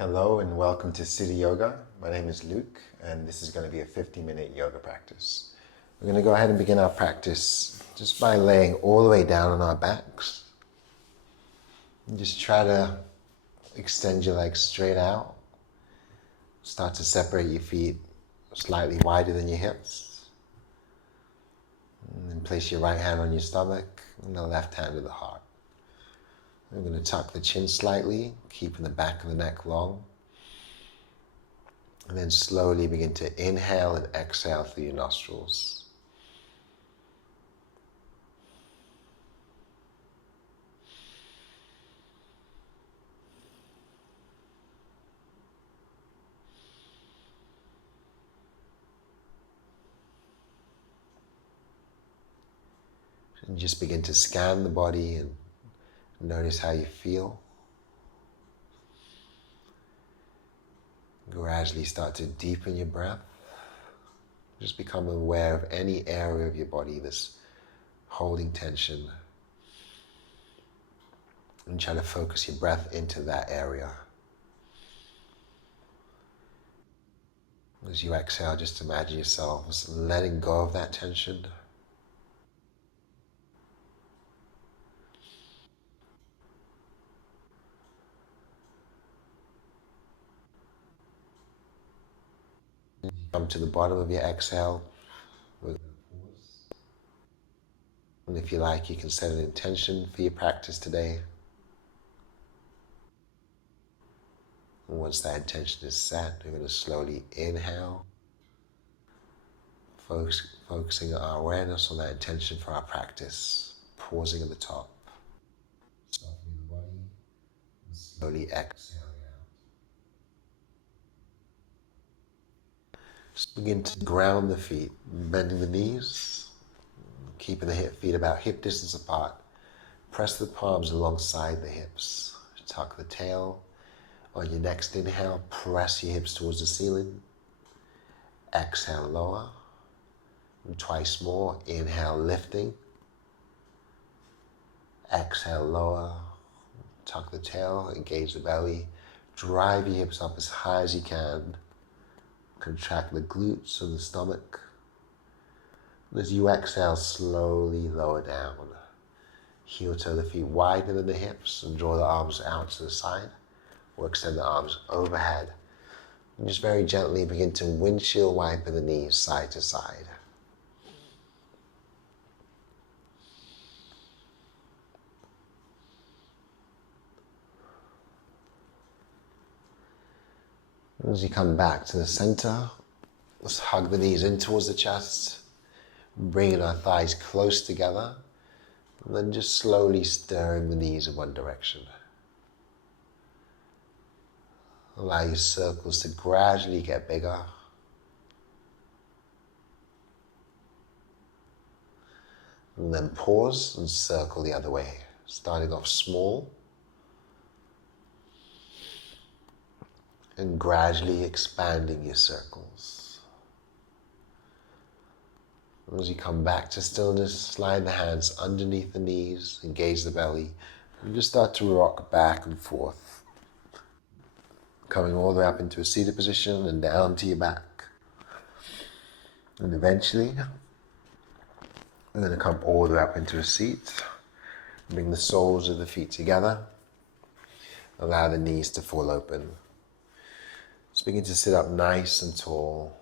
Hello and welcome to City Yoga. My name is Luke and this is going to be a 50-minute yoga practice. We're going to go ahead and begin our practice just by laying all the way down on our backs. And just try to extend your legs straight out. Start to separate your feet slightly wider than your hips. And then place your right hand on your stomach and the left hand to the heart. We're going to tuck the chin slightly, keeping the back of the neck long. And then slowly begin to inhale and exhale through your nostrils. And just begin to scan the body and notice how you feel. Gradually start to deepen your breath. Just become aware of any area of your body that's holding tension. And try to focus your breath into that area. As you exhale, just imagine yourself just letting go of that tension. Come to the bottom of your exhale. And if you like, you can set an intention for your practice today. And once that intention is set, we're going to slowly inhale, focusing our awareness on that intention for our practice, pausing at the top, softening the body, and slowly exhaling out. Just begin to ground the feet, bending the knees, keeping the feet about hip distance apart. Press the palms alongside the hips. Tuck the tail. On your next inhale, press your hips towards the ceiling. Exhale, lower. And twice more. Inhale, lifting. Exhale, lower. Tuck the tail, engage the belly. Drive your hips up as high as you can. Contract the glutes and the stomach. And as you exhale, slowly lower down. Heel toe the feet wider than the hips and draw the arms out to the side. Or extend the arms overhead. And just very gently begin to windshield wiper the knees side to side. As you come back to the center, let's hug the knees in towards the chest, bringing our thighs close together, and then just slowly stirring the knees in one direction. Allow your circles to gradually get bigger. And then pause and circle the other way, starting off small and gradually expanding your circles. As you come back to stillness, slide the hands underneath the knees, engage the belly, and just start to rock back and forth. Coming all the way up into a seated position and down to your back. And eventually, we're going to come all the way up into a seat. Bring the soles of the feet together. Allow the knees to fall open. Just begin to sit up nice and tall.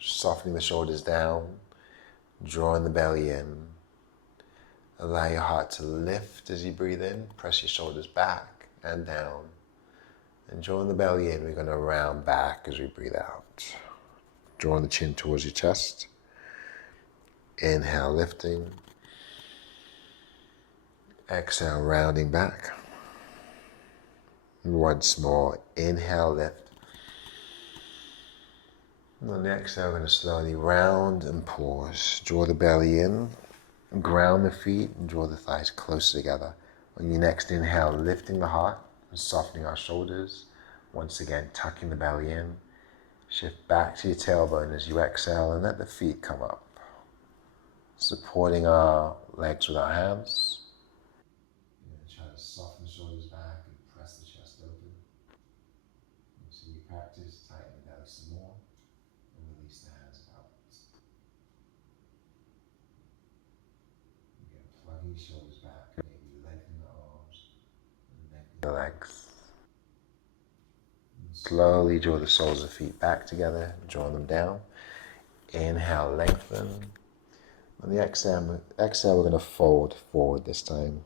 Softening the shoulders down. Drawing the belly in. Allow your heart to lift as you breathe in. Press your shoulders back and down. And drawing the belly in, we're going to round back as we breathe out. Drawing the chin towards your chest. Inhale, lifting. Exhale, rounding back. And once more, inhale, lift. And on the exhale, we're going to slowly round and pause. Draw the belly in. Ground the feet and draw the thighs closer together. On your next inhale, lifting the heart. And softening our shoulders. Once again, tucking the belly in. Shift back to your tailbone as you exhale and let the feet come up. Supporting our legs with our hands. Try to soften the shoulders back and press the chest open. practice, tighten the belly some more and release the hands out. Again, plugging your shoulders back, maybe lengthen the arms and lengthen the legs. And slowly draw the soles of the feet back together, draw them down. Inhale, lengthen. On the exhale, we're going to fold forward this time.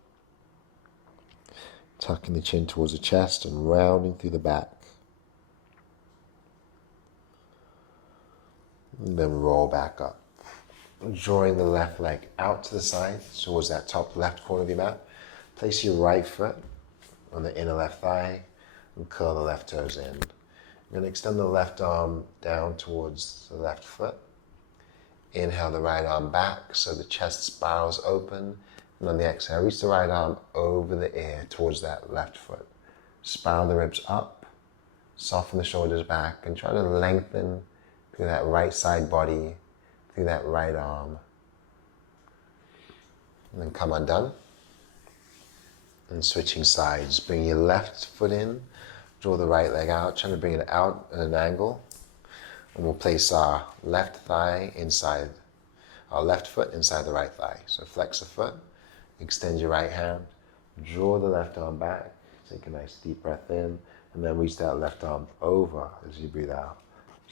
Tucking the chin towards the chest and rounding through the back. And then roll back up. Drawing the left leg out to the side towards that top left corner of your mat. Place your right foot on the inner left thigh and curl the left toes in. You're going to extend the left arm down towards the left foot. Inhale the right arm back so the chest spirals open. And on the exhale, reach the right arm over the ear towards that left foot. Spiral the ribs up, soften the shoulders back, and try to lengthen through that right side body, through that right arm. And then come undone. And switching sides, bring your left foot in, draw the right leg out, trying to bring it out at an angle. And we'll place our left thigh inside, our left foot inside the right thigh. So flex the foot, extend your right hand, draw the left arm back, take a nice deep breath in, and then reach that left arm over as you breathe out.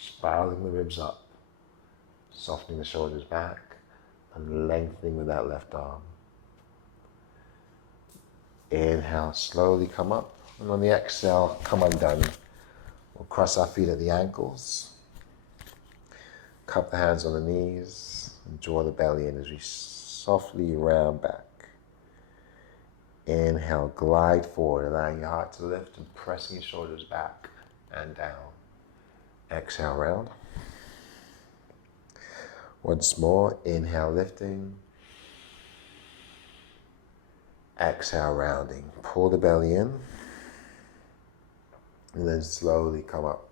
Spiraling the ribs up, softening the shoulders back, and lengthening with that left arm. Inhale, slowly come up, and on the exhale, come undone. We'll cross our feet at the ankles, cup the hands on the knees, and draw the belly in as we softly round back. Inhale, glide forward, allowing your heart to lift and pressing your shoulders back and down. Exhale, round. Once more, inhale, lifting. Exhale, rounding. Pull the belly in. And then slowly come up.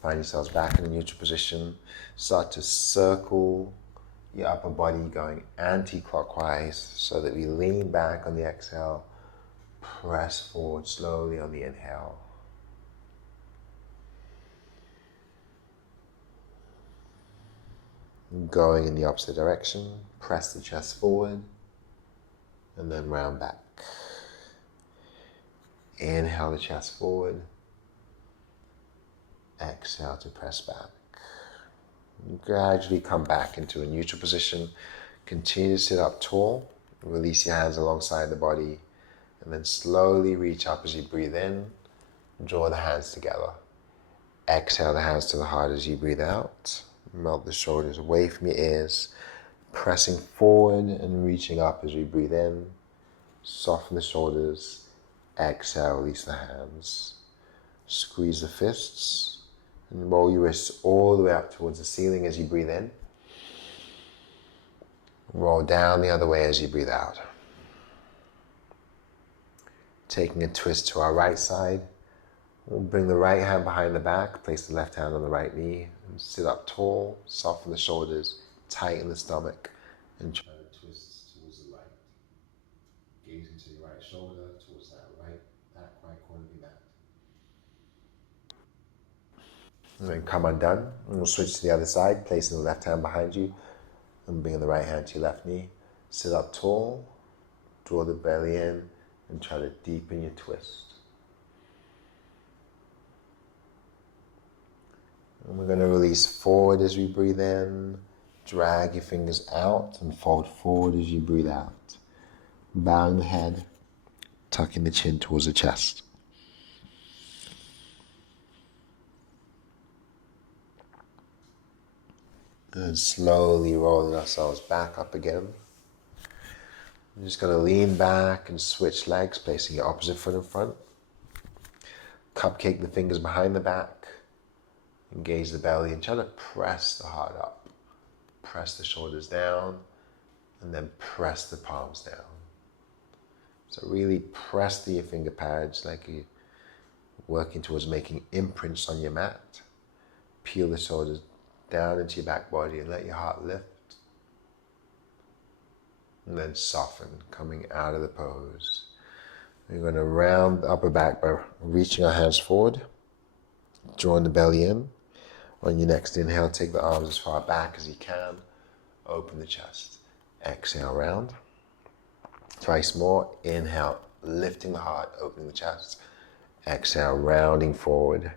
Find yourselves back in a neutral position. Start to circle your upper body going anti-clockwise so that we lean back on the exhale. Press forward slowly on the inhale. Going in the opposite direction. Press the chest forward. And then round back. Inhale the chest forward. Exhale to press back. Gradually come back into a neutral position. Continue to sit up tall. Release your hands alongside the body. And then slowly reach up as you breathe in. Draw the hands together. Exhale the hands to the heart as you breathe out. Melt the shoulders away from your ears. Pressing forward and reaching up as we breathe in. Soften the shoulders. Exhale, release the hands. Squeeze the fists. And roll your wrists all the way up towards the ceiling as you breathe in. Roll down the other way as you breathe out. Taking a twist to our right side. We'll bring the right hand behind the back, place the left hand on the right knee, and sit up tall, soften the shoulders, tighten the stomach, and try to twist towards the right. Gaze into your right shoulder, towards that right corner of your mat. And then come undone, and we'll switch to the other side, placing the left hand behind you, and bringing the right hand to your left knee. Sit up tall, draw the belly in, and try to deepen your twist. And we're going to release forward as we breathe in. Drag your fingers out and fold forward as you breathe out. Bowing the head, tucking the chin towards the chest. And slowly rolling ourselves back up again. You're just going to lean back and switch legs, placing your opposite foot in front. Cupcake the fingers behind the back. Engage the belly and try to press the heart up. Press the shoulders down and then press the palms down. So really press to your finger pads like you're working towards making imprints on your mat. Peel the shoulders down into your back body and let your heart lift. And then soften, coming out of the pose. We're going to round the upper back by reaching our hands forward. drawing the belly in. On your next inhale, take the arms as far back as you can. Open the chest. Exhale, round. Twice more. Inhale, lifting the heart, opening the chest. Exhale, rounding forward.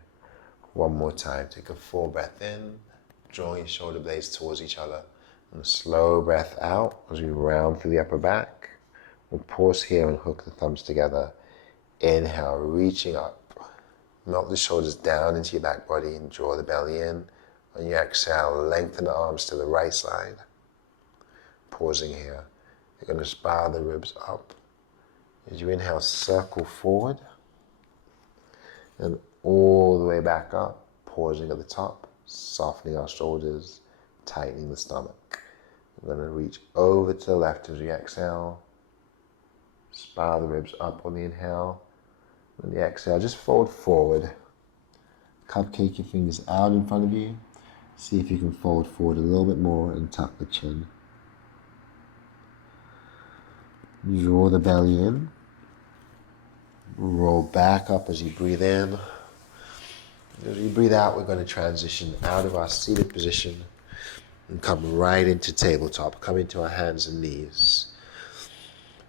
One more time. Take a full breath in. Drawing your shoulder blades towards each other. And a slow breath out as we round through the upper back. We'll pause here and hook the thumbs together. Inhale, reaching up. Melt the shoulders down into your back body and draw the belly in. On your exhale, lengthen the arms to the right side. Pausing here. You're going to spiral the ribs up. As you inhale, circle forward. And all the way back up. Pausing at the top. Softening our shoulders. Tightening the stomach. We're going to reach over to the left as we exhale. Spiral the ribs up on the inhale. On the exhale, just fold forward. Cupcake your fingers out in front of you. See if you can fold forward a little bit more and tuck the chin. Draw the belly in. Roll back up as you breathe in. As you breathe out, we're going to transition out of our seated position and come right into tabletop. Come into our hands and knees.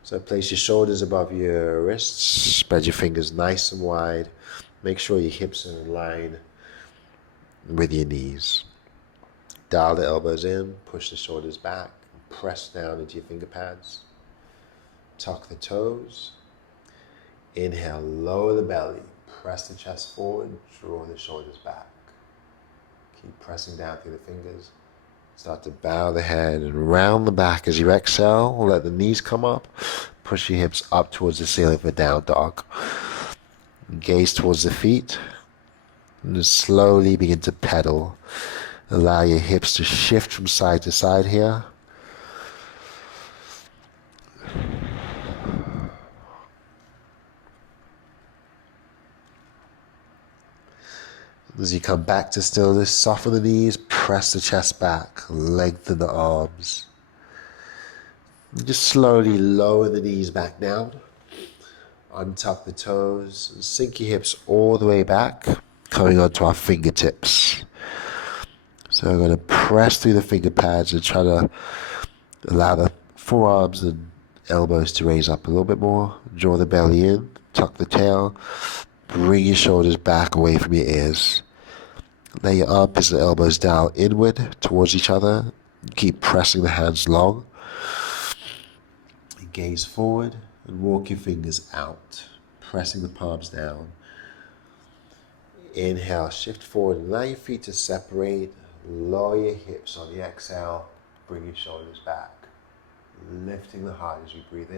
So place your shoulders above your wrists, spread your fingers nice and wide. Make sure your hips are in line with your knees. Dial the elbows in, push the shoulders back, press down into your finger pads. Tuck the toes. Inhale, lower the belly, press the chest forward, draw the shoulders back. Keep pressing down through the fingers. Start to bow the head and round the back as you exhale. Let the knees come up. Push your hips up towards the ceiling for down dog. Gaze towards the feet. And just slowly begin to pedal. Allow your hips to shift from side to side here. As you come back to stillness, soften the knees, press the chest back, lengthen the arms. And just slowly lower the knees back down. Untuck the toes, and sink your hips all the way back, coming onto our fingertips. So we're going to press through the finger pads and try to allow the forearms and elbows to raise up a little bit more. Draw the belly in, tuck the tail, bring your shoulders back away from your ears. Lay your armpits and elbows down inward towards each other. Keep pressing the hands long. Gaze forward and walk your fingers out, pressing the palms down. Inhale, shift forward, allow your feet to separate. Lower your hips on the exhale. Bring your shoulders back. Lifting the heart as you breathe in.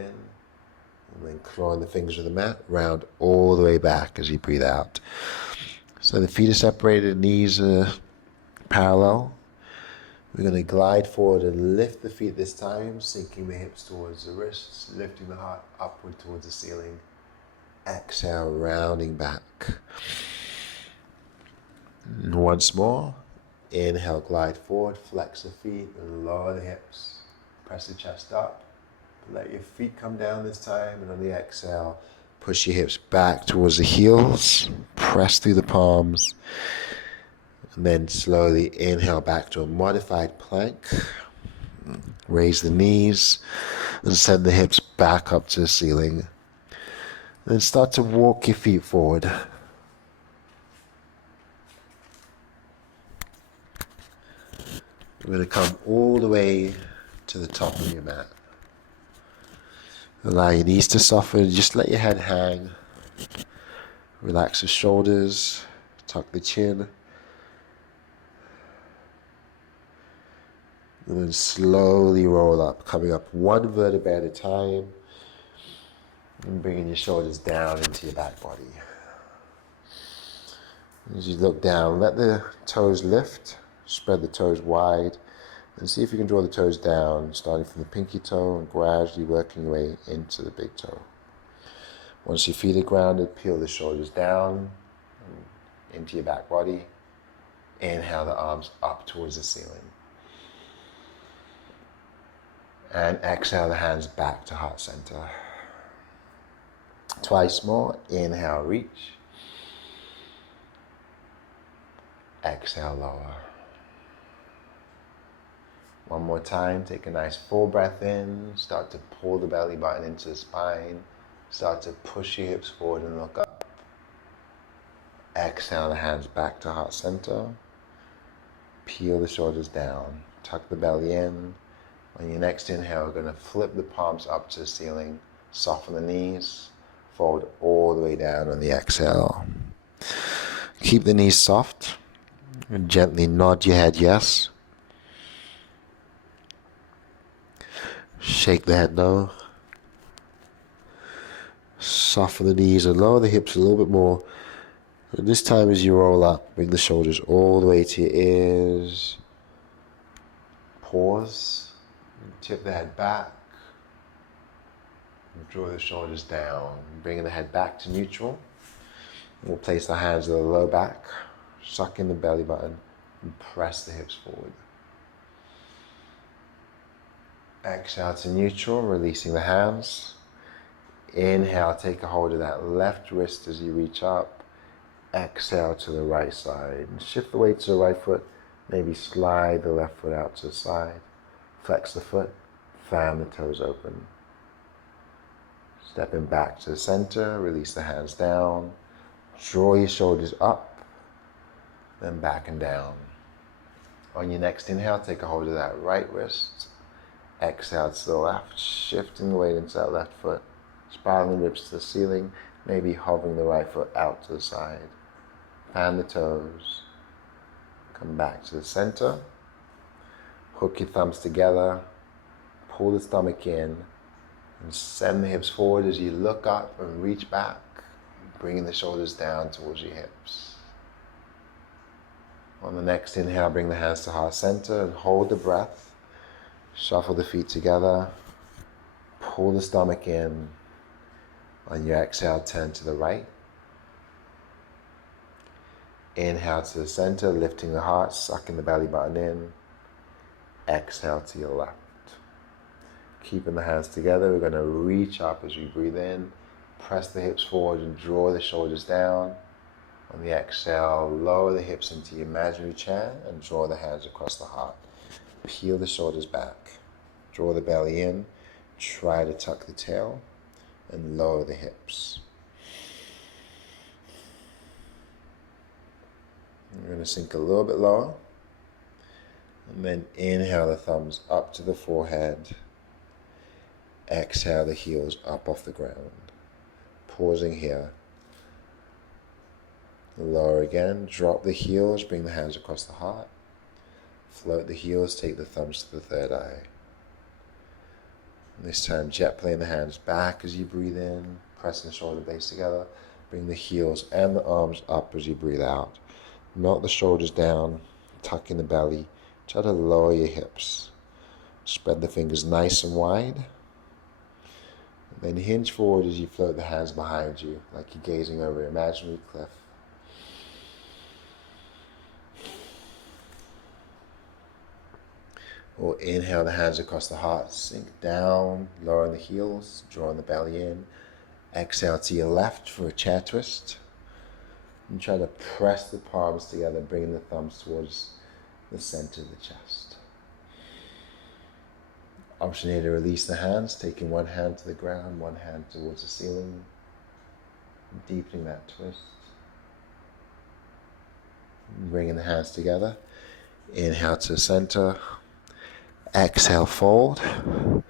And then clawing the fingers of the mat, round all the way back as you breathe out. So the feet are separated, knees are parallel. We're going to glide forward and lift the feet this time, sinking the hips towards the wrists, lifting the heart upward towards the ceiling. Exhale, rounding back. And once more, inhale, glide forward, flex the feet and lower the hips. Press the chest up. Let your feet come down this time, and on the exhale, push your hips back towards the heels, press through the palms, and then slowly inhale back to a modified plank. Raise the knees and send the hips back up to the ceiling. Then start to walk your feet forward. We're going to come all the way to the top of your mat. Allow your knees to soften. Just let your head hang. Relax the shoulders. Tuck the chin. And then slowly roll up, coming up one vertebra at a time. And bringing your shoulders down into your back body. As you look down, let the toes lift. Spread the toes wide. And see if you can draw the toes down, starting from the pinky toe and gradually working your way into the big toe. Once your feet are grounded, peel the shoulders down into your back body. Inhale the arms up towards the ceiling. And exhale the hands back to heart center. Twice more. Inhale, reach. Exhale, lower. One more time, take a nice full breath in. Start to pull the belly button into the spine. Start to push your hips forward and look up. Exhale the hands back to heart center. Peel the shoulders down. Tuck the belly in. On your next inhale, we're going to flip the palms up to the ceiling. Soften the knees. Fold all the way down on the exhale. Keep the knees soft. And gently nod your head yes. Shake the head no. Soften the knees and lower the hips a little bit more. And this time as you roll up, bring the shoulders all the way to your ears. Pause. Tip the head back. Draw the shoulders down. Bringing the head back to neutral. We'll place the hands at the low back. Suck in the belly button and press the hips forward. Exhale to neutral, releasing the hands. Inhale, take a hold of that left wrist as you reach up. Exhale to the right side. And shift the weight to the right foot. Maybe slide the left foot out to the side. Flex the foot. Fan the toes open. Stepping back to the center. Release the hands down. Draw your shoulders up. Then back and down. On your next inhale, take a hold of that right wrist. Exhale to the left. Shifting the weight into that left foot. Spiraling ribs to the ceiling. Maybe hovering the right foot out to the side. Fan the toes. Come back to the center. Hook your thumbs together. Pull the stomach in. And send the hips forward as you look up and reach back. Bringing the shoulders down towards your hips. On the next inhale, bring the hands to heart center and hold the breath. Shuffle the feet together. Pull the stomach in. On your exhale, turn to the right. Inhale to the center, lifting the heart, sucking the belly button in. Exhale to your left. Keeping the hands together, we're going to reach up as we breathe in. Press the hips forward and draw the shoulders down. On the exhale, lower the hips into your imaginary chair and draw the hands across the heart. Peel the shoulders back. Draw the belly in. Try to tuck the tail and lower the hips. We're going to sink a little bit lower. And then inhale the thumbs up to the forehead. Exhale the heels up off the ground. Pausing here. Lower again. Drop the heels. Bring the hands across the heart. Float the heels. Take the thumbs to the third eye. And this time, jet plane the hands back as you breathe in. Pressing the shoulder blades together. Bring the heels and the arms up as you breathe out. Knock the shoulders down. Tuck in the belly. Try to lower your hips. Spread the fingers nice and wide. And then hinge forward as you float the hands behind you, like you're gazing over an imaginary cliff. Or inhale the hands across the heart, sink down, lowering the heels, drawing the belly in. Exhale to your left for a chair twist. And try to press the palms together, bringing the thumbs towards the center of the chest. Option here to release the hands, taking one hand to the ground, one hand towards the ceiling. Deepening that twist. Bringing the hands together. Inhale to the center. Exhale, fold. And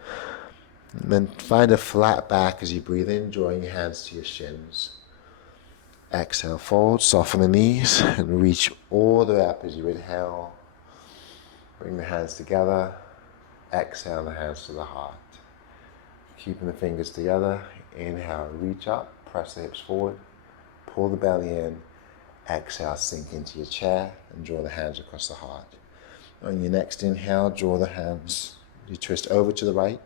then find a flat back as you breathe in, drawing your hands to your shins. Exhale, fold, soften the knees, and reach all the way up as you inhale. Bring the hands together. Exhale the hands to the heart. Keeping the fingers together. Inhale, reach up, press the hips forward, pull the belly in. Exhale, sink into your chair and draw the hands across the heart. On your next inhale, draw the hands. You twist over to the right,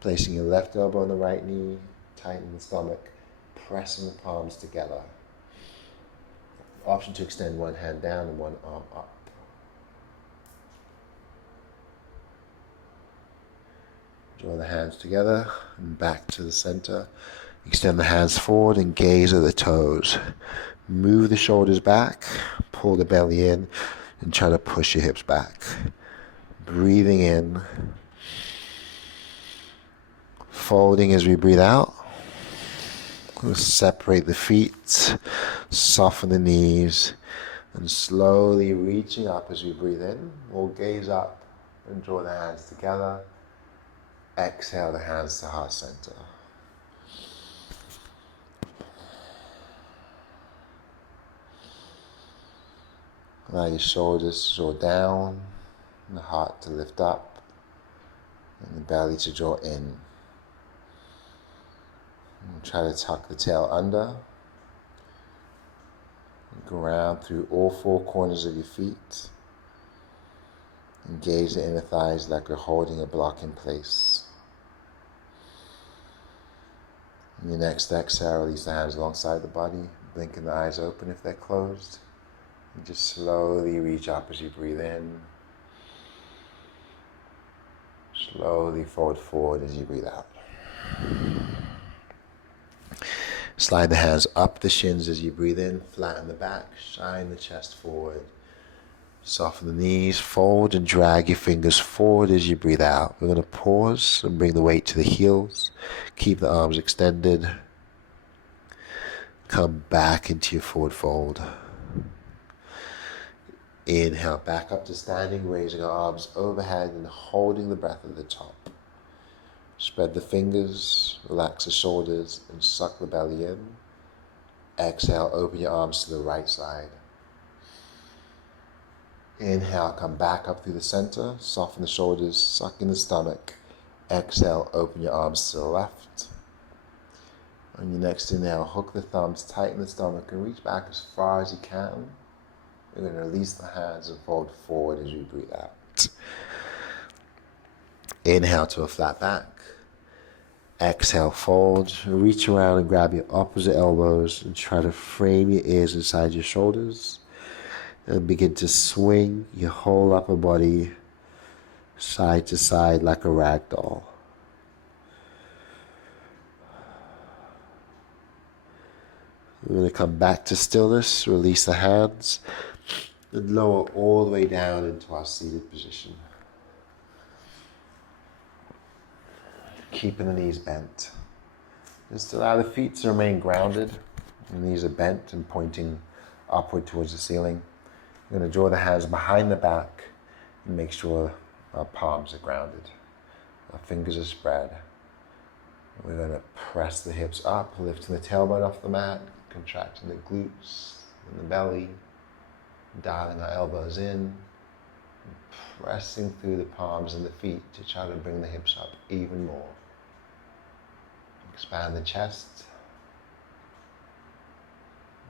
placing your left elbow on the right knee, tighten the stomach, pressing the palms together. Option to extend one hand down and one arm up. Draw the hands together and back to the center. Extend the hands forward and gaze at the toes. Move the shoulders back. Pull pull the belly in and try to push your hips back. Breathing in, folding as we breathe out. We'll separate the feet, soften the knees, and slowly reaching up as we breathe in. We'll gaze up and draw the hands together. Exhale the hands to heart center. Allow your shoulders to draw down, and the heart to lift up, and the belly to draw in. And try to tuck the tail under. Ground through all four corners of your feet. Engage the inner thighs like you're holding a block in place. In your next exhale, release the hands alongside the body, blinking the eyes open if they're closed. And just slowly reach up as you breathe in. Slowly fold forward as you breathe out. Slide the hands up the shins as you breathe in, flatten the back, shine the chest forward. Soften the knees, fold and drag your fingers forward as you breathe out. We're going to pause and bring the weight to the heels. Keep the arms extended. Come back into your forward fold. Inhale, back up to standing, raising our arms overhead and holding the breath at the top. Spread the fingers, relax the shoulders, and suck the belly in. Exhale, open your arms to the right side. Inhale, come back up through the center, soften the shoulders, suck in the stomach. Exhale, open your arms to the left. On your next inhale, hook the thumbs, tighten the stomach, and reach back as far as you can. You're going to release the hands and fold forward as you breathe out. Inhale to a flat back. Exhale, fold. Reach around and grab your opposite elbows and try to frame your ears inside your shoulders. And begin to swing your whole upper body side to side like a rag doll. We're going to come back to stillness, release the hands, and lower all the way down into our seated position. Keeping the knees bent. Just allow the feet to remain grounded. The knees are bent and pointing upward towards the ceiling. We're going to draw the hands behind the back and make sure our palms are grounded. Our fingers are spread. We're going to press the hips up, lifting the tailbone off the mat, contracting the glutes and the belly, dialing our elbows in, pressing through the palms and the feet to try to bring the hips up even more. Expand the chest.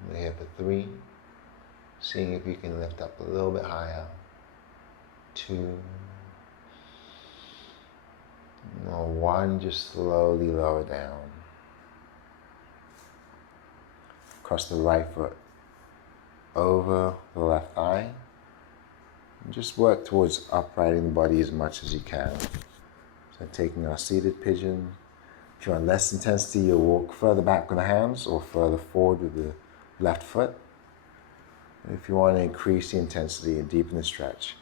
We're here for 3. Seeing if you can lift up a little bit higher. 2. 1, just slowly lower down. Cross the right foot over the left thigh. And just work towards uprighting the body as much as you can. So taking our seated pigeon. If you want less intensity, you'll walk further back with the hands or further forward with the left foot. If you want to increase the intensity and deepen the stretch,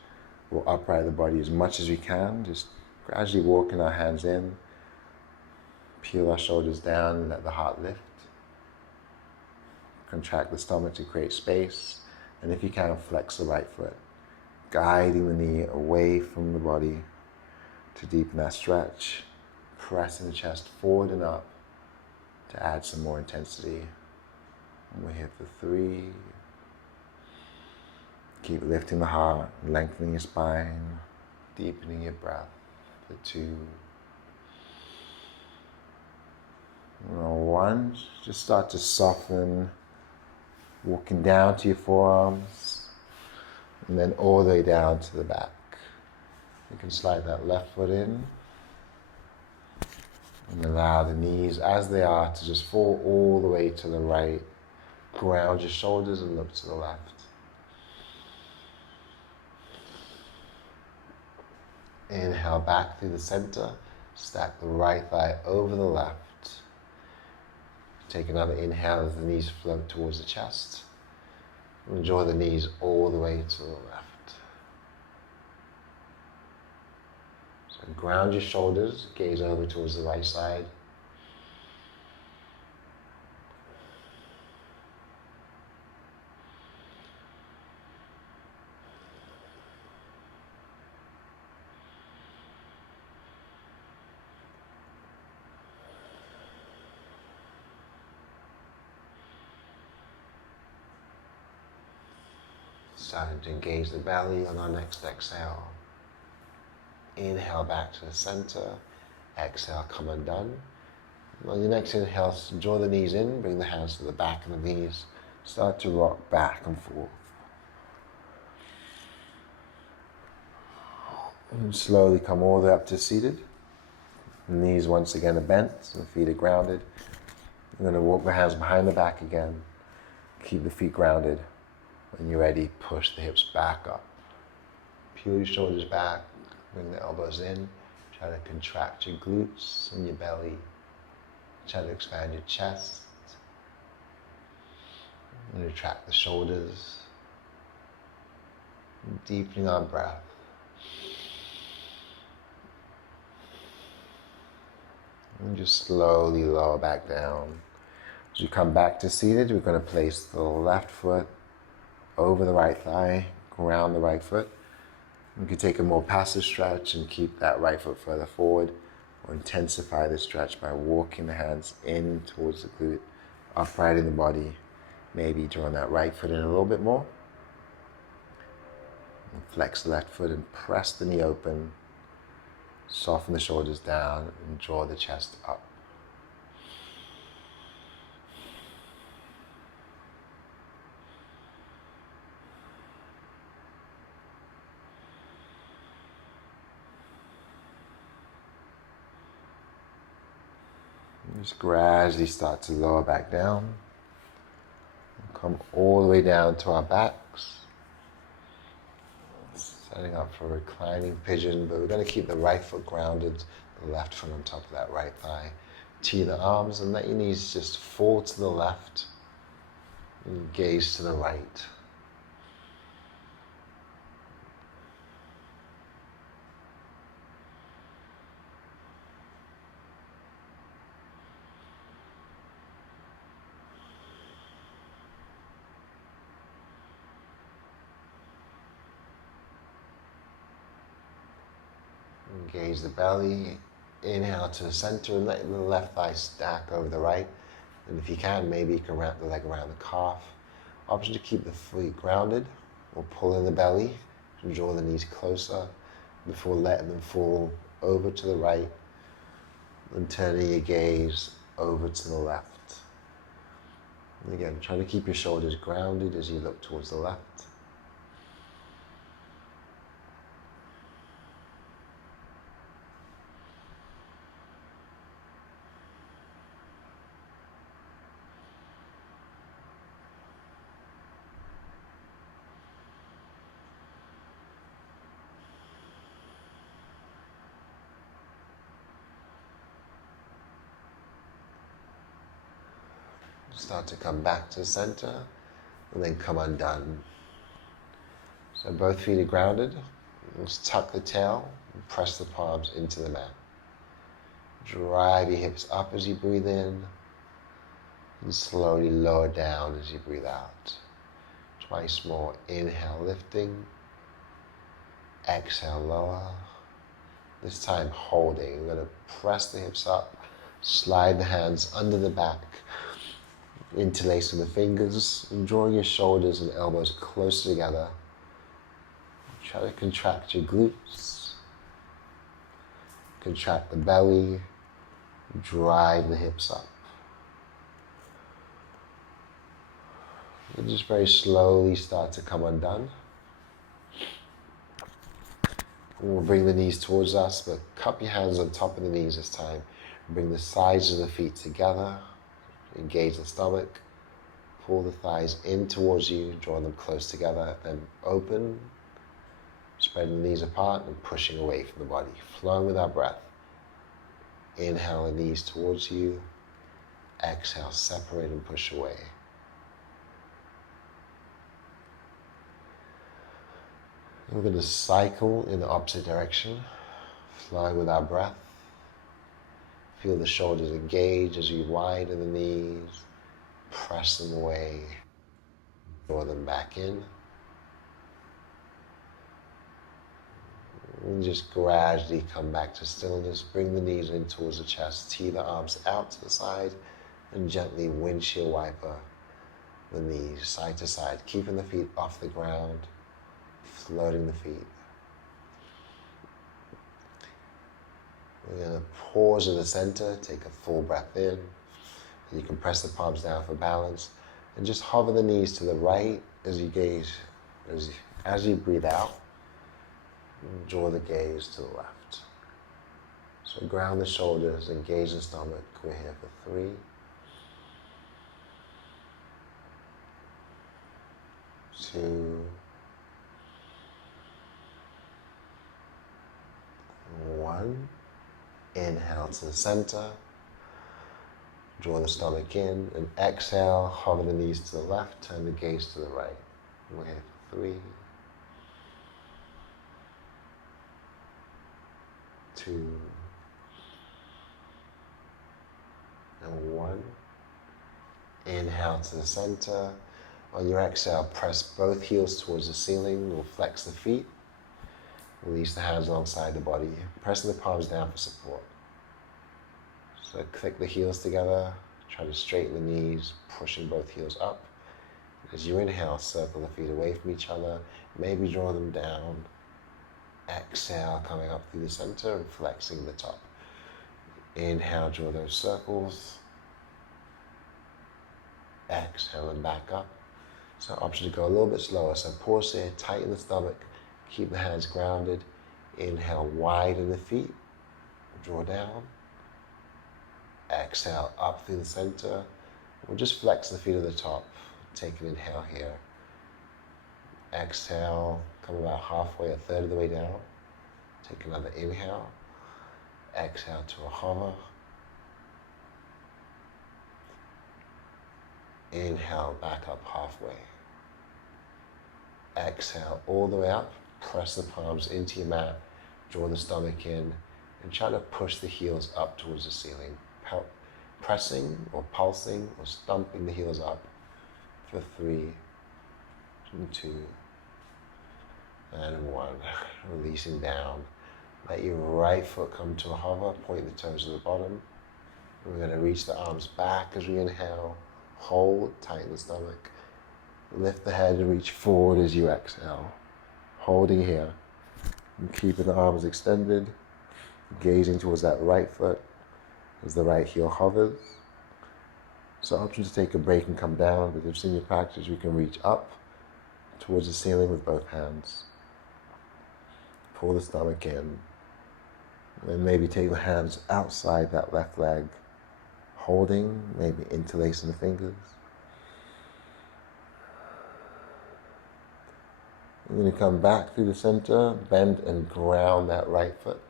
we'll upright the body as much as we can, just gradually walking our hands in, peel our shoulders down and let the heart lift. Contract the stomach to create space, and if you can, flex the right foot, guiding the knee away from the body to deepen that stretch, pressing the chest forward and up to add some more intensity. And we're here for 3. Keep lifting the heart, lengthening your spine, deepening your breath for 2. 1, just start to soften, walking down to your forearms, and then all the way down to the back. You can slide that left foot in, and allow the knees, as they are, to just fall all the way to the right. Ground your shoulders and look to the left. Inhale back through the center. Stack the right thigh over the left. Take another inhale as the knees float towards the chest. And draw the knees all the way to the left. So ground your shoulders, gaze over towards the right side. Starting to engage the belly on our next exhale. Inhale back to the center. Exhale, come undone. On your next inhale, draw the knees in, bring the hands to the back of the knees. Start to rock back and forth. And slowly come all the way up to seated. The knees once again are bent, and the feet are grounded. You're going to walk the hands behind the back again. Keep the feet grounded. When you're ready, push the hips back up. Peel your shoulders back, bring the elbows in. Try to contract your glutes and your belly. Try to expand your chest. And retract the shoulders. Deepening our breath. And just slowly lower back down. As you come back to seated, we're going to place the left foot over the right thigh, ground the right foot. You can take a more passive stretch and keep that right foot further forward, or intensify the stretch by walking the hands in towards the glute, uprighting the body, maybe drawing that right foot in a little bit more. And flex the left foot and press the knee open, soften the shoulders down and draw the chest up. Just gradually start to lower back down. Come all the way down to our backs. Setting up for reclining pigeon, but we're going to keep the right foot grounded, the left foot on top of that right thigh. Tee the arms and let your knees just fall to the left and gaze to the right. Engage the belly, inhale to the center and let the left thigh stack over the right. And if you can, maybe you can wrap the leg around the calf. Option to keep the feet grounded or pull in the belly and draw the knees closer before letting them fall over to the right and turning your gaze over to the left. And again, try to keep your shoulders grounded as you look towards the left. Start to come back to the center and then come undone. So both feet are grounded. Just tuck the tail and press the palms into the mat. Drive your hips up as you breathe in and slowly lower down as you breathe out. Twice more. Inhale, lifting. Exhale, lower. This time holding. We're going to press the hips up, slide the hands under the back, interlacing the fingers and drawing your shoulders and elbows closer together. Try to contract your glutes, contract the belly, drive the hips up. And just very slowly start to come undone. And we'll bring the knees towards us, but cup your hands on top of the knees this time. Bring the sides of the feet together. Engage the stomach, pull the thighs in towards you, draw them close together, then open, spreading the knees apart and pushing away from the body, flowing with our breath. Inhale the knees towards you, exhale, separate and push away. We're going to cycle in the opposite direction, flowing with our breath. Feel the shoulders engage as you widen the knees, press them away, draw them back in. And just gradually come back to stillness. Bring the knees in towards the chest. Tee the arms out to the side and gently windshield wiper the knees side to side, keeping the feet off the ground, floating the feet. We're going to pause in the center, take a full breath in. You can press the palms down for balance and just hover the knees to the right as you gaze, as you breathe out. Draw the gaze to the left. So ground the shoulders, engage the stomach. We're here for 3, 2, 1. Inhale to the center. Draw the stomach in and exhale. Hover the knees to the left. Turn the gaze to the right. We're here for 3, 2, and 1. Inhale to the center. On your exhale, press both heels towards the ceiling. We'll flex the feet. Release the hands alongside the body. Pressing the palms down for support. So click the heels together. Try to straighten the knees, pushing both heels up. As you inhale, circle the feet away from each other. Maybe draw them down. Exhale, coming up through the center and flexing the top. Inhale, draw those circles. Exhale and back up. So option to go a little bit slower. So pause here, tighten the stomach, keep the hands grounded. Inhale, widen the feet, draw down. Exhale, up through the center. We'll just flex the feet at the top. Take an inhale here. Exhale, come about halfway, a third of the way down. Take another inhale. Exhale to a hover. Inhale, back up halfway. Exhale all the way up. Press the palms into your mat. Draw the stomach in and try to push the heels up towards the ceiling. Pressing or pulsing or stumping the heels up for 3, 2, and 1. Releasing down. Let your right foot come to a hover. Point the toes to the bottom. We're going to reach the arms back as we inhale. Hold, tighten the stomach. Lift the head and reach forward as you exhale. Holding here. And keeping the arms extended. Gazing towards that right foot as the right heel hovers. So option to take a break and come down, but if it's in your practice, you can reach up towards the ceiling with both hands. Pull the stomach in. And maybe take the hands outside that left leg. Holding, maybe interlacing the fingers. You're going to come back through the center, bend and ground that right foot.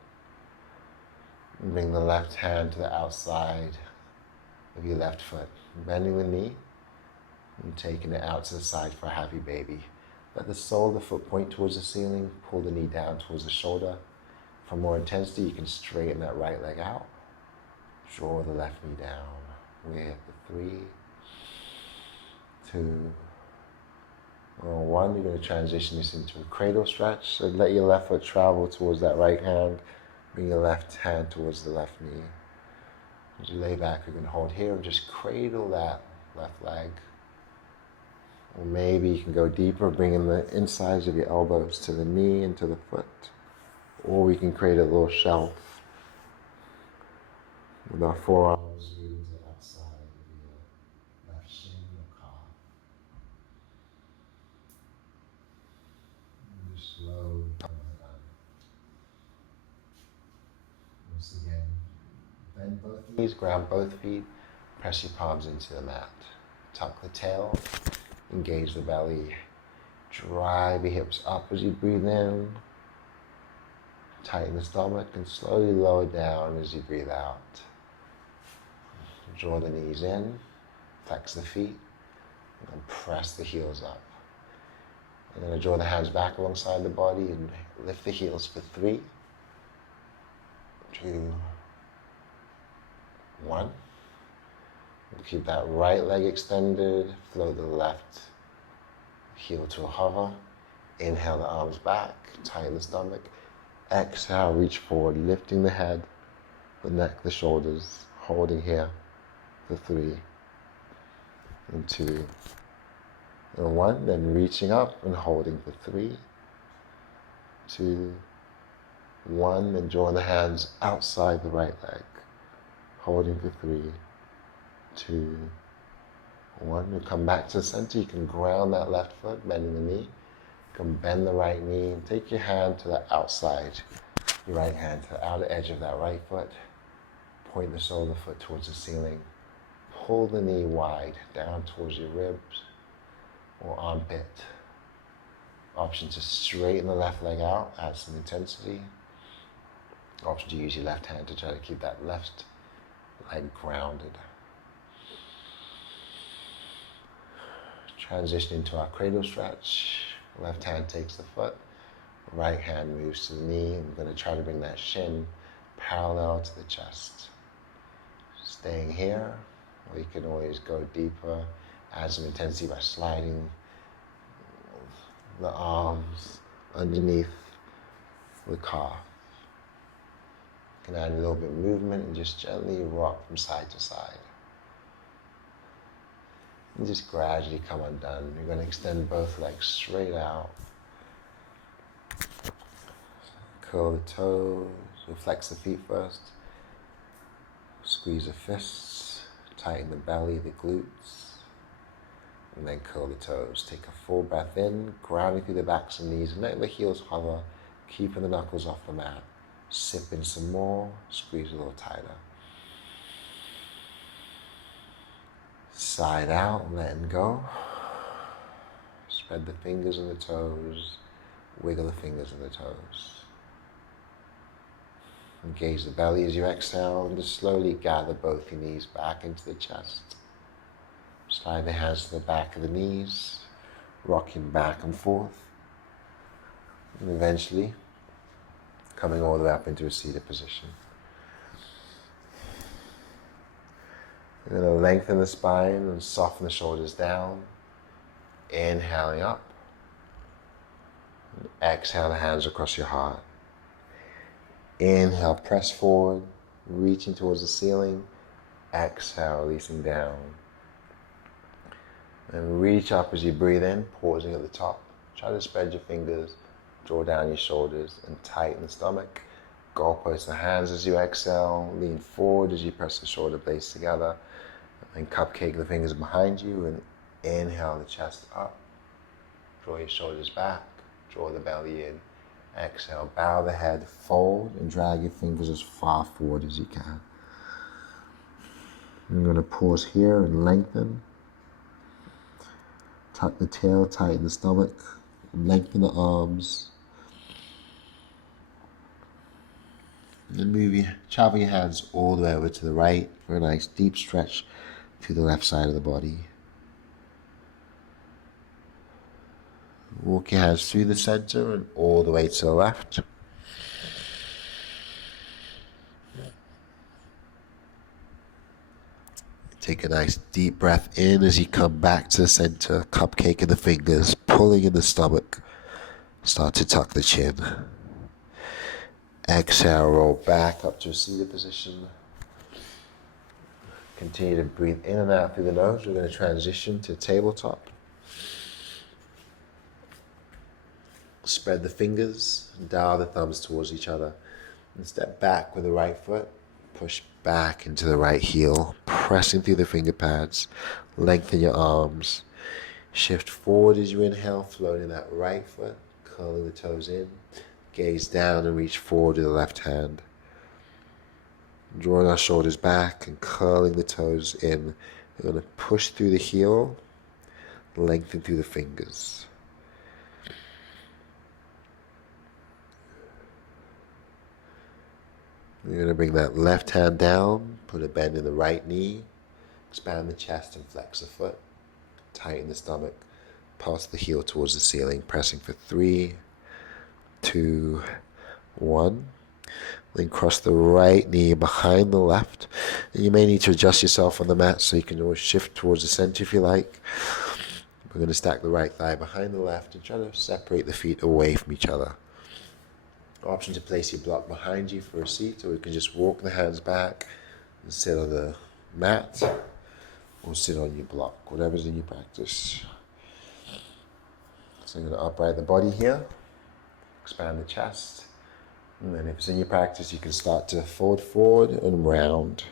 And bring the left hand to the outside of your left foot. Bending the knee and taking it out to the side for a happy baby. Let the sole of the foot point towards the ceiling. Pull the knee down towards the shoulder. For more intensity, you can straighten that right leg out. Draw the left knee down. We're here for 3, 2, 1. You're going to transition this into a cradle stretch. So let your left foot travel towards that right hand. Bring your left hand towards the left knee. As you lay back, you can hold here and just cradle that left leg. Or maybe you can go deeper, bringing the insides of your elbows to the knee and to the foot. Or we can create a little shelf with our forearms leading to the outside of your left shin or calf. And just slow down. Once again, bend both knees, ground both feet, press your palms into the mat. Tuck the tail, engage the belly, drive your hips up as you breathe in. Tighten the stomach and slowly lower down as you breathe out. Draw the knees in, flex the feet, and press the heels up. You're going to draw the hands back alongside the body and lift the heels for 3, 2, 1. Keep that right leg extended, float the left heel to a hover. Inhale the arms back, tighten the stomach. Exhale, reach forward, lifting the head, the neck, the shoulders, holding here for 3, and 2, and 1. Then reaching up and holding for 3, 2, 1. Then drawing the hands outside the right leg, holding for 3, 2, 1. And come back to the center. You can ground that left foot, bending the knee. You can bend the right knee and take your hand to the outside, your right hand to the outer edge of that right foot. Point the sole of the foot towards the ceiling. Pull the knee wide down towards your ribs or armpit. Option to straighten the left leg out, add some intensity. Option to use your left hand to try to keep that left leg grounded. Transition into our cradle stretch. Left hand takes the foot, right hand moves to the knee. We're going to try to bring that shin parallel to the chest. Staying here, or you can always go deeper, add some intensity by sliding the arms underneath the calf. You can add a little bit of movement and just gently rock from side to side. And just gradually come undone. You're going to extend both legs straight out. Curl the toes, or flex the feet first. Squeeze the fists, tighten the belly, the glutes. And then curl the toes. Take a full breath in, grounding through the backs and knees, and let the heels hover, keeping the knuckles off the mat. Sip in some more, squeeze a little tighter. Side out, letting go. Spread the fingers and the toes. Wiggle the fingers and the toes. Engage the belly as you exhale, and just slowly gather both your knees back into the chest. Slide the hands to the back of the knees, rocking back and forth. And eventually, coming all the way up into a seated position. You're going to lengthen the spine and soften the shoulders down. Inhaling up. And exhale the hands across your heart. Inhale, press forward, reaching towards the ceiling. Exhale, releasing down. And reach up as you breathe in, pausing at the top. Try to spread your fingers, draw down your shoulders, and tighten the stomach. Goalpost the hands as you exhale. Lean forward as you press the shoulder blades together. And cupcake the fingers behind you, and inhale the chest up. Draw your shoulders back, draw the belly in. Exhale, bow the head, fold, and drag your fingers as far forward as you can. I'm going to pause here and lengthen. Tuck the tail, tighten the stomach, lengthen the arms. And then travel your hands all the way over to the right for a nice deep stretch to the left side of the body. Walk your hands through the center and all the way to the left. Take a nice deep breath in as you come back to the center, cupcake in the fingers, pulling in the stomach. Start to tuck the chin. Exhale, roll back up to a seated position. Continue to breathe in and out through the nose. We're going to transition to tabletop. Spread the fingers, dial the thumbs towards each other, and step back with the right foot. Push back into the right heel, pressing through the finger pads. Lengthen your arms. Shift forward as you inhale, floating that right foot, curling the toes in. Gaze down and reach forward with the left hand. Drawing our shoulders back and curling the toes in. We're going to push through the heel, lengthen through the fingers. We're going to bring that left hand down, put a bend in the right knee, expand the chest and flex the foot, tighten the stomach, Pulse the heel towards the ceiling, pressing for 3, 2, 1. Then cross the right knee behind the left. And you may need to adjust yourself on the mat so you can always shift towards the center if you like. We're going to stack the right thigh behind the left and try to separate the feet away from each other. Option to place your block behind you for a seat, or you can just walk the hands back and sit on the mat or sit on your block, whatever's in your practice. So I'm going to upright the body here, expand the chest. And then if it's in your practice, you can start to forward and round.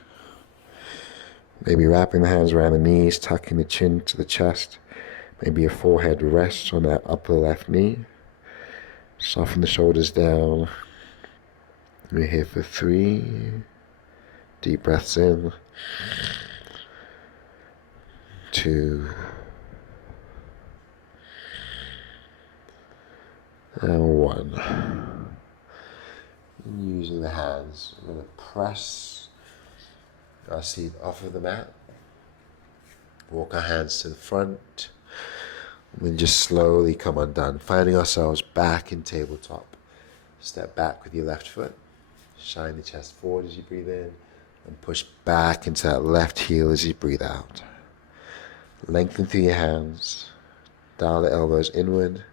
Maybe wrapping the hands around the knees, tucking the chin to the chest. Maybe your forehead rests on that upper left knee. Soften the shoulders down. We're here for 3. Deep breaths in. 2. And 1. And using the hands, we're going to press our seat off of the mat. Walk our hands to the front. And then just slowly come undone, finding ourselves back in tabletop. Step back with your left foot. Shine the chest forward as you breathe in. And push back into that left heel as you breathe out. Lengthen through your hands. Dial the elbows inward.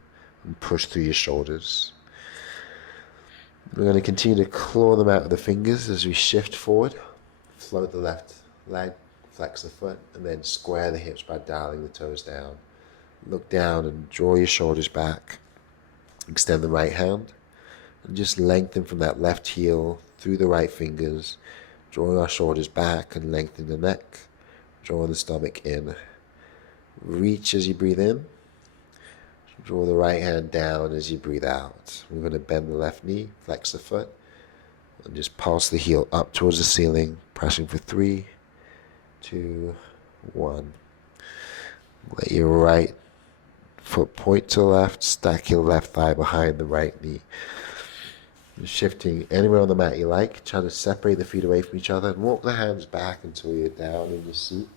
And push through your shoulders. We're going to continue to claw them out with the fingers as we shift forward. Float the left leg, flex the foot, and then square the hips by dialing the toes down. Look down and draw your shoulders back. Extend the right hand and just lengthen from that left heel through the right fingers, drawing our shoulders back and lengthen the neck, drawing the stomach in. Reach as you breathe in. Draw the right hand down as you breathe out. We're going to bend the left knee, flex the foot, and just pulse the heel up towards the ceiling, pressing for 3, 2, 1. Let your right foot point to the left, stack your left thigh behind the right knee. Shifting anywhere on the mat you like, try to separate the feet away from each other and walk the hands back until you're down in your seat.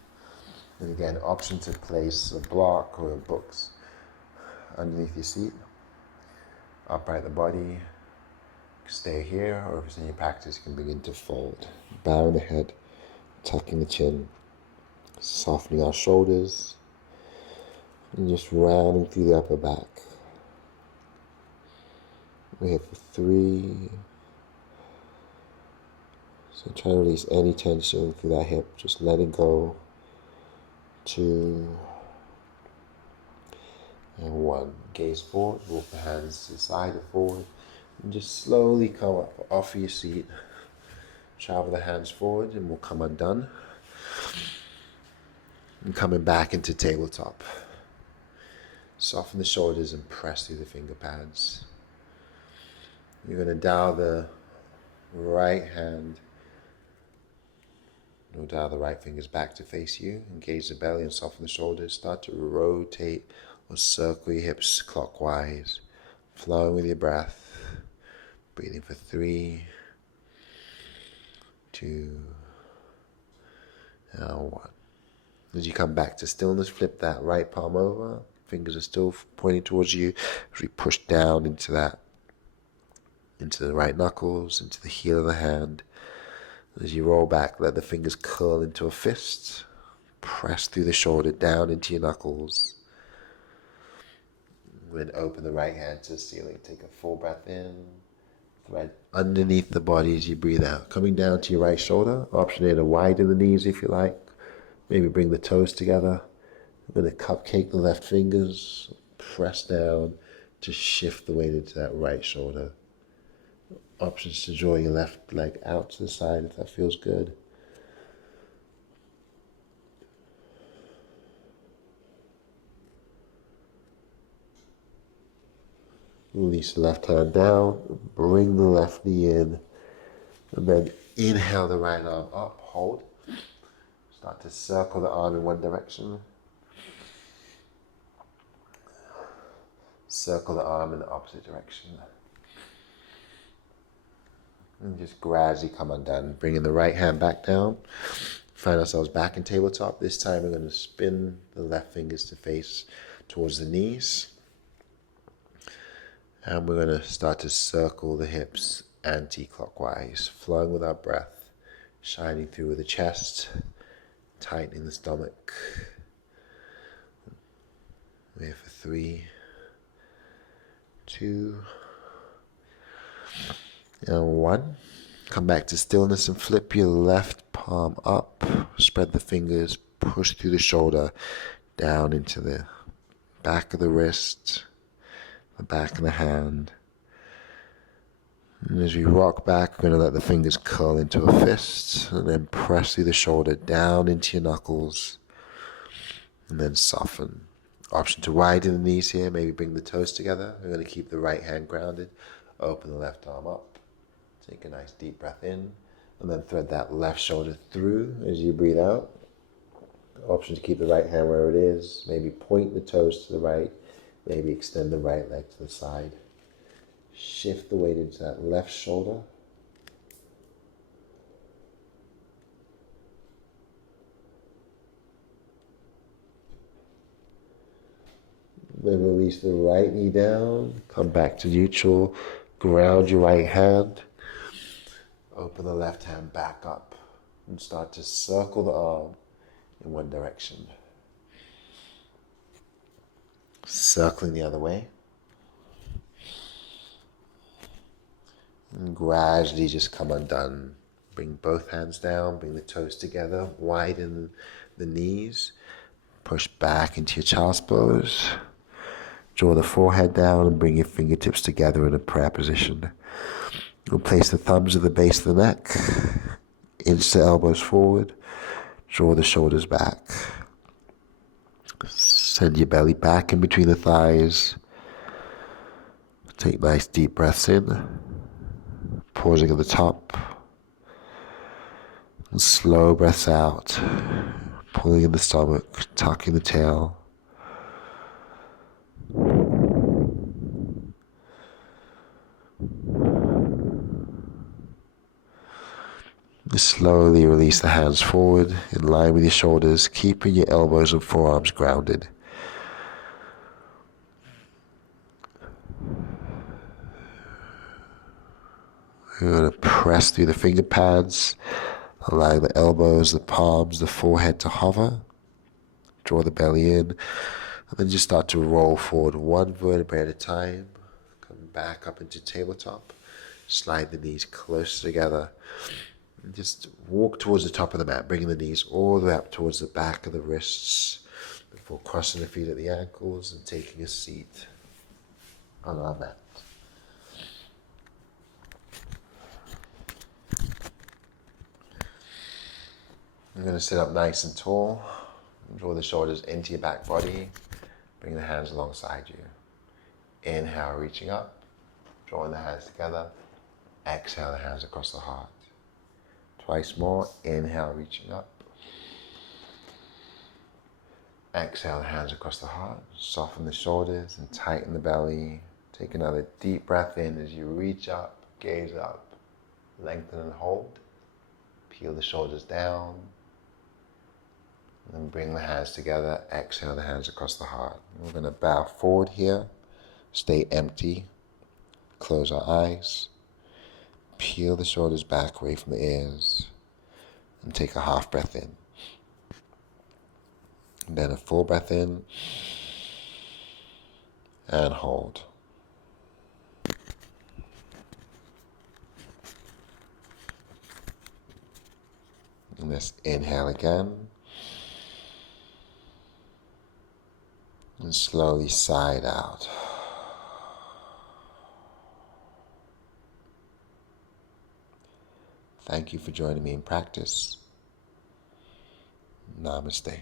And again, option to place a block or books underneath your seat. Upright the body, stay here, or if it's in your practice, you can begin to fold. Bowing the head, tucking the chin, softening our shoulders, and just rounding through the upper back. We're here for 3. So try to release any tension through that hip, just letting go. 2 and 1. Gaze forward, walk the hands to the side or forward, and just slowly come up off of your seat. Travel the hands forward and we'll come undone. And coming back into tabletop. Soften the shoulders and press through the finger pads. You're going to dial the right hand, or dial the right fingers back to face you. Engage the belly and soften the shoulders. Start to rotate or circle your hips clockwise, flowing with your breath. Breathing for 3, 2, and 1. As you come back to stillness, flip that right palm over. Fingers are still pointing towards you as we push down into the right knuckles, into the heel of the hand. As you roll back, let the fingers curl into a fist. Press through the shoulder down into your knuckles. Then open the right hand to the ceiling. Take a full breath in. Thread underneath the body as you breathe out. Coming down to your right shoulder. Option here to widen the knees if you like. Maybe bring the toes together. I'm going to cupcake the left fingers. Press down to shift the weight into that right shoulder. Options to draw your left leg out to the side if that feels good. Release the left hand down, bring the left knee in, and then inhale the right arm up, hold. Start to circle the arm in one direction. Circle the arm in the opposite direction. And just gradually come undone. Bringing the right hand back down. Find ourselves back in tabletop. This time we're going to spin the left fingers to face towards the knees. And we're going to start to circle the hips anti-clockwise, flowing with our breath, shining through the chest, tightening the stomach. We're here for 3, 2, and 1. Come back to stillness and flip your left palm up. Spread the fingers, push through the shoulder, down into the back of the wrist, the back of the hand. And as we rock back, we're going to let the fingers curl into a fist, and then press through the shoulder, down into your knuckles, and then soften. Option to widen the knees here, maybe bring the toes together. We're going to keep the right hand grounded, open the left arm up. Take a nice deep breath in, and then thread that left shoulder through as you breathe out. Option to keep the right hand where it is, maybe point the toes to the right, maybe extend the right leg to the side. Shift the weight into that left shoulder. Then release the right knee down, come back to neutral, ground your right hand. Open the left hand back up and start to circle the arm in one direction. Circling the other way. And gradually just come undone. Bring both hands down, bring the toes together, widen the knees. Push back into your child's pose. Draw the forehead down and bring your fingertips together in a prayer position. We'll place the thumbs at the base of the neck, inch the elbows forward, draw the shoulders back. Send your belly back in between the thighs. Take nice deep breaths in, pausing at the top. And slow breaths out, pulling in the stomach, tucking the tail. Slowly release the hands forward, in line with your shoulders, keeping your elbows and forearms grounded. We're going to press through the finger pads, allowing the elbows, the palms, the forehead to hover. Draw the belly in, and then just start to roll forward one vertebrae at a time. Come back up into tabletop. Slide the knees closer together. And just walk towards the top of the mat, bringing the knees all the way up towards the back of the wrists before crossing the feet at the ankles and taking a seat on our mat. I'm going to sit up nice and tall. Draw the shoulders into your back body. Bring the hands alongside you. Inhale, reaching up. Drawing the hands together. Exhale, the hands across the heart. Twice more. Inhale, reaching up. Exhale, the hands across the heart. Soften the shoulders and tighten the belly. Take another deep breath in as you reach up, gaze up. Lengthen and hold. Peel the shoulders down. And then bring the hands together. Exhale, the hands across the heart. We're going to bow forward here. Stay empty. Close our eyes. Peel the shoulders back away from the ears. And take a half breath in. And then a full breath in. And hold. And let's inhale again. And slowly sigh out. Thank you for joining me in practice. Namaste.